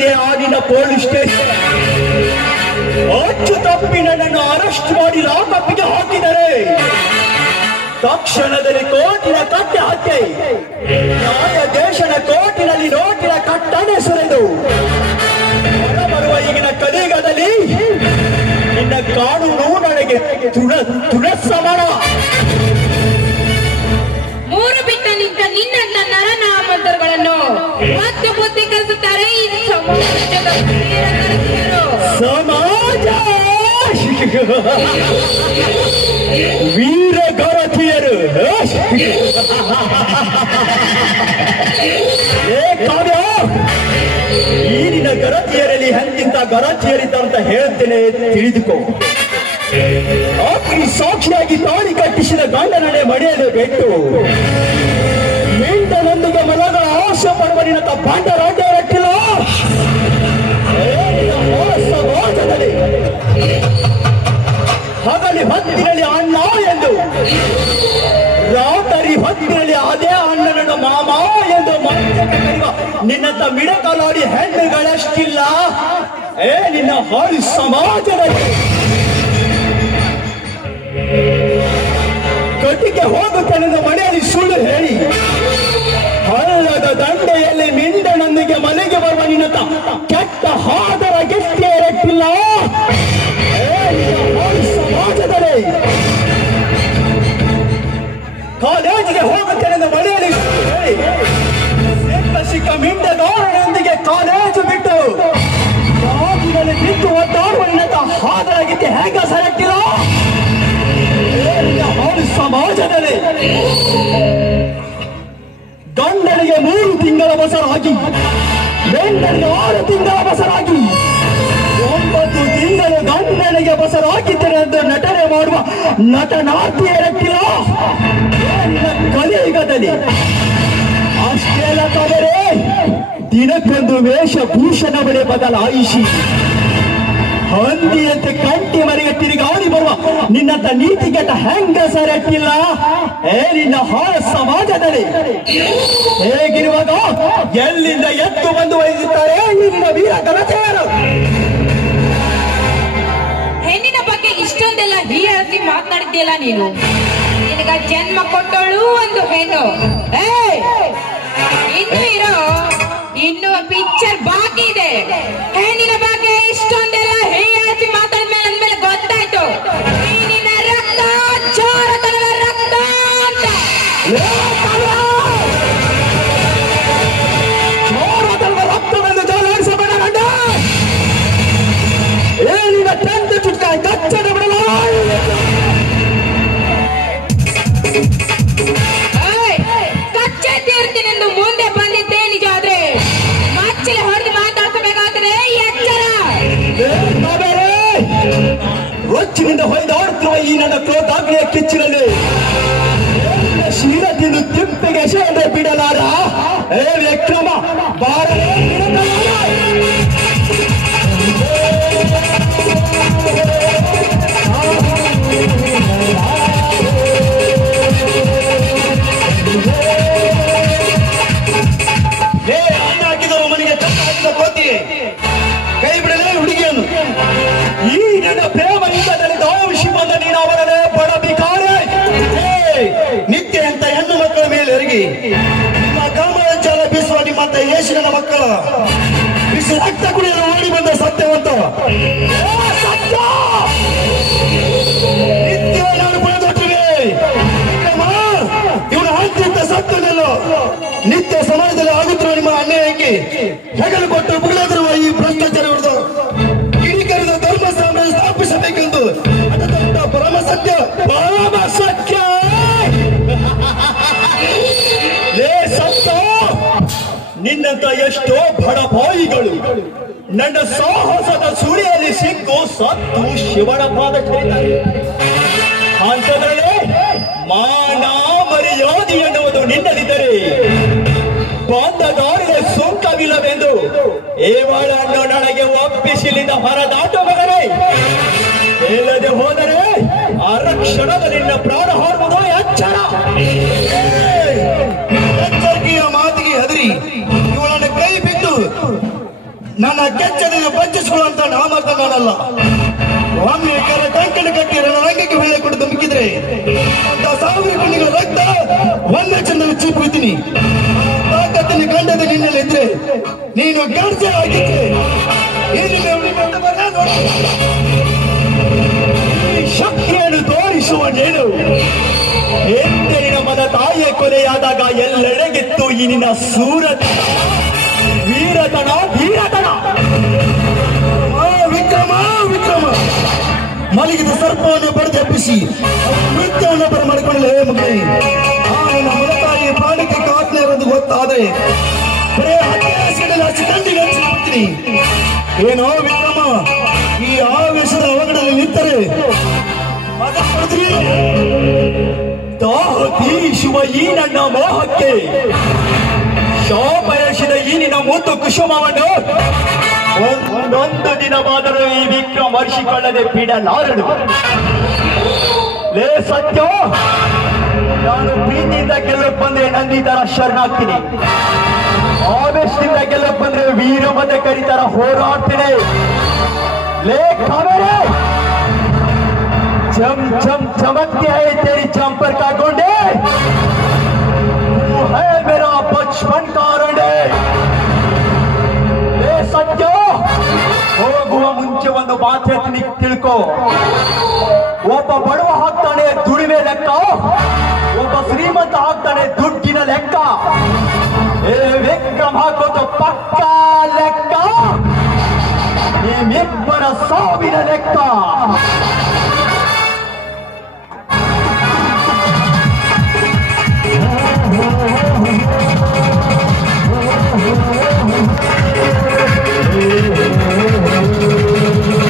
ನಡೆದಿದೆ ಆ police station? ಅಚ್ಚು ತಪ್ಪಿ ನನ್ನನ್ನು ಅರೆಸ್ಟ್ ಮಾಡಿ ಲಾಕಪ್ಪಿಗೆ ಹಾಕಿದರೆ, ತಕ್ಷಣದಲ್ಲಿ ಕೋಟಿನ ಕಟ್ಟೆ ಹಾಕಿ, ನ್ಯಾಯ ದೇಶದ ಕೋಟಿನಲ್ಲಿ ನೋಟಿನ ಕಟ್ಟನೆ ಸುರಿದು, ಹೊರಬರುವ ಈಗಿನ ಕಲಿಗದಲ್ಲಿ ನಿನ್ನ ಕಾನೂನು ನನಗೆ ತುಳ ತುಣ ಸಮಾನ ಮೂರು ಬಿಟ್ಟ ನಿಂತ ನಿನ್ನ ನರನಾಮಂತರಗಳನ್ನು ಮತ್ತು ಬುದ್ಧಿ ಕಲಿಸುತ್ತಾರೆ ಸಮಾಜ ವೀರ ಗರತಿಯರು ಏ ಕಾವ್ಯ ಈ ನಿನ್ನ ಗರತಿಯರಲ್ಲಿ ಹೆಂಗಿಂತ ಗರತಿಯರಿದ್ದ ಅಂತ ಹೇಳ್ತೇನೆ ತಿಳಿದುಕೋ ಆಕೆಗೆ ಸಾಕ್ಷಿಯಾಗಿ ತಾಳಿ ಕಟ್ಟಿಸಿದ ಗಂಡನಡೆ ಮಡೆಯಲೇಬೇಕು ಮಿಂಡನೊಂದಿಗೆ ಮಲಗಳ ಆಶಾ ಪರ್ವನಿನ ನಿನ್ನ ನಿನ್ನಂತ ಮಿಡಕಲಾಡಿ ಹೆಣ್ಣುಗಳಷ್ಟಿಲ್ಲ. ಏ, ನಿನ್ನ ಹಾಳು ಸಮಾಜದಲ್ಲಿ. ಕಟ್ಟಿಗೆ ಹೋಗುತ್ತೇನೆಂದು ಮನೆಯಲ್ಲಿ ಸುಳ್ಳು ಹೇಳಿ. ಹಳ್ಳದ ದಂಡೆಯಲ್ಲಿ ಮಿಂಡನೊಂದಿಗೆ ಮನೆಗೆ ಬರುವ ನಿನ್ನಂತ ಕೆಟ್ಟ ಹಾದರ ನಿನ್ನ ಹಾಳು ಸಮಾಜದಲ್ಲಿ. ಕಾಲೇಜಿಗೆ ಹೋಗುತ್ತೇನೆಂದು ಮನೆಯಲ್ಲಿ ಸುಳ್ಳು ಹೇಳಿ. ಸಿಕ್ಕ ಮಿಂಡದವರೊಂದಿಗೆ ಕಾಲೇಜು ಬಿಟ್ಟು ಯಾಗಿನಲ್ಲಿ ನಿಂತು ಒದ್ದಾಡುವ ನಿನ್ನತ ಹಾದರಾಗಿದ್ದೆ. ಹೇಗ ಏ ನಿನ್ನ ಸಮಾಜದಲ್ಲಿ. ಗಂಡನಿಗೆ ಮೂರು ತಿಂಗಳ ಬಸರಾಗಿ ಬೆಂಡನಿಗೆ ಆರು ತಿಂಗಳ ಬಸರಾಗಿ, ಒಂಬತ್ತು ತಿಂಗಳು ಗಂಡನಿಗೆ ಬಸರಾಗಿದ್ದೇನೆ ಎಂದು ನಟನೆ ಮಾಡುವ ನಟನಾರ್ತಿಯರಕ್ಕಿಲ್ಲ ಕಲಿಯುಗದಲ್ಲಿ. ಅಷ್ಟೆಲ್ಲ ತೊದರೆ ದಿನಕ್ಕೊಂದು ವೇಷಭೂಷಣವೇ ಬದಲಾಯಿಸಿ. ಹಂದಿಯಂತೆ ಕಂಟಿ ಮನೆಗೆ ತಿರುಗಾಡಿ ಬರುವ ನಿನ್ನಂತ ನೀತಿಗೆಟ್ಟ ಹೆಂಗಸರಟ್ಟಿಲ್ಲ? ಏ ನಿನ್ನ ಹಾಳ ಸಮಾಜದಲ್ಲಿ. ಹೇಗಿರುವಾಗ ಎಲ್ಲಿಂದ ಎತ್ತು ಬಂದು ಒಯ್ದಿದ್ದಾರೆ ಈಗಿನ ವೀರ ಕನತೆಯರು ಹೆಣ್ಣಿನ ಬಗ್ಗೆ ಇಷ್ಟೊಂದೆಲ್ಲ ಹೀಯಾಗಿ ಮಾತನಾಡಿದ್ಯಲ್ಲ ನೀನು? ನಿನಗ ಜನ್ಮ ಕೊಟ್ಟಳು ಒಂದು ಹೆಣ್ಣು. ಏಯ್! ఇందులో పిక్చర్ ರೊಚ್ಚಿನಿಂದ ಹೊಯ್ದಾಡುತ್ತಿರುವ ಈ ನನ್ನ ಕ್ರೋಧಾಗ್ನಿಯ ಕಿಚ್ಚಿನಲ್ಲಿ ಶೀಲ ತಿಂದು ತಿಪ್ಪೆಗೆ ಎಸೆಯದೆ ಬಿಡಲಾರ ಏ ವಿಕ್ರಮ ಬಾರಲೇ ಎರಗಿ ನಿಮ್ಮ ಕಾಮದ ಜಲ ಬೀಸುವ ನಿಮ್ಮಂತ ಯೇಸುವಿನ ಮಕ್ಕಳ. ಬಿಸಿ ರಕ್ತ ಕುಡಿಯಲು ಓಡಿ ಬಂದ ಸತ್ಯವಂತ. ಸತ್ಯ ನಿತ್ಯ ಸಮಾಜದಲ್ಲಿ ಆಗುತ್ತಿರುವ ನಿಮ್ಮ ಅನ್ಯಾಯಕ್ಕೆ ಹೆಗಲು ಕೊಟ್ಟು ಬುಗುಳಾದಿರುವ ಈ ಭ್ರಷ್ಟಾಚಾರ ವಿರುದ್ಧ ಕಿಡಿಕರಿದ ಧರ್ಮ ಸಾಮ್ರಾಜ್ಯ ಸ್ಥಾಪಿಸಬೇಕೆಂದು ಅದರ ಪರಮ ಸತ್ಯ ಪರಮ ಸತ್ಯ ನಿನ್ನಂತ ಎಷ್ಟೋ ಬಡಬಾಯಿಗಳು. ನನ್ನ ಸಾಹಸದ ಸುಳಿಯಲ್ಲಿ ಸಿಕ್ಕು ಸತ್ತು ಶಿವನ ಪಾದ ಕರೀತಾರೆ ಅಂತದ್ರಲ್ಲಿ ಮಾನ ಮರ್ಯಾದೆ ಎನ್ನುವುದು ನಿನ್ನದಿದ್ದರೆ ಬಂದ ದಾರಿಯ ಸೂಕ್ತವಿಲ್ಲವೆಂದು ಏವಾಳನ್ನು ನನಗೆ ಒಪ್ಪಿಸಿಲಿಂದ ಹೊರದಾಟ ಮಗನೇ. ಇಲ್ಲದೆ ಹೋದರೆ ಅರಕ್ಷಣದ ನಿನ್ನ ಪ್ರಾಣ ಹಾರುವುದು ಎಚ್ಚರ. ನನ್ನ ಕೆಚ್ಚದಿಂದ ಬಚ್ಚಿಸಿಕೊಳ್ಳುವಂತ ನಾಮರ್ಥ ನಾನಲ್ಲ ಒಮ್ಮೆ ಕೆಲ ಕಂಕಣ ಕಟ್ಟಿ ನನ್ನ ರಂಗಕ್ಕೆ ಬೆಳೆ ಧುಮುಕಿದ್ರೆ, ಅಂತ ಸಾವಿರ ಕಣ್ಣಿಗಳ ರಕ್ತ ಒಂದೇ ಚಂದ ಚೀಪುತ್ತೀನಿ ತಾಕತ್ತಿನ ಕಂಡದ ನಿನ್ನಲ್ಲಿ ಇದ್ರೆ ನೀನು ಕೆಲಸ ಆಗಿದ್ರೆ ಶಕ್ತಿಯನ್ನು ತೋರಿಸುವ ನೀನು. ಎಂದೇ ನಮ್ಮನ ಮನ ತಾಯಿಯ ಕೊಲೆಯಾದಾಗ ಎಲ್ಲೆಡೆಗಿತ್ತು ಈ ನಿನ್ನ ಸೂರತ. ವೀರತನ ವೀರತನ. ಮಲಗಿದ ಸರ್ಪವನ್ನು ಬಡಿದೆಬ್ಬಿಸಿ ಮೃತ್ಯವನ್ನು ಬರ ಮಾಡಿಕೊಳ್ಳಲೇ ಮಗನೇ ಆ ನನ್ನ ಮಲತಾಯಿ ಪ್ರಾಣಕ್ಕೆ ಕಾತ್ನೆ ಇರೋದು ಗೊತ್ತಾದ್ರೆ ಬರೇ ಏನೋ ವಿಕ್ರಮ, ಈ ಆವೇಶದ ಅವಘಡದಲ್ಲಿ ನಿಂತರೆ ಮಗ ಪಡೆದ್ರಿ ದಾಹ ತೀರಿಸುವ ಈ ನನ್ನ ಮೋಹಕ್ಕೆ ಶೋಭಯಸಿದ ಈ ನಿನ್ನ ಮೂತು ಕುಸುಮವನ್ನು ಒಂದೊಂದು ದಿನವಾದರೂ ಈ ವಿಕ್ರಮ್ ವರ್ಷಿಕೊಳ್ಳದೆ ಬಿಡಲಾರಳು ಲೇ ಸತ್ಯ, ನಾನು ಪ್ರೀತಿಯಿಂದ ಗೆಲ್ಲಕ್ ಬಂದ್ರೆ ನಂದಿತರ ಶರಣಾಗ್ತೀನಿ. ಆವೇಶದಿಂದ ಗೆಲ್ಲಕ್ ಬಂದ್ರೆ ವೀರ ಮತ್ತೆ ಕರಿತರ ಹೋರಾಡ್ತೀನಿ. ಲೇ ಕಾವೇರಿ! ಚಮ್ ಚಮ್ ಚಮಕ್ತಿ ಹೈ ಚಂಪರ್ಕ ಹೇಳ್ತೀನಿ ತಿಳ್ಕೊ. ಒಬ್ಬ ಬಡವ ಹಾಕ್ತಾನೆ ದುಡಿಮೆ ಲೆಕ್ಕ. ಒಬ್ಬ ಶ್ರೀಮಂತ ಹಾಕ್ತಾನೆ ದುಡ್ಡಿನ ಲೆಕ್ಕ. ಏ ವಿಕ್ರಮ್ ಹಾಕೋದು ಪಕ್ಕ ಲೆಕ್ಕ. ನಿಮ್ಮಿಬ್ಬರ ಸಾವಿನ ಲೆಕ್ಕ.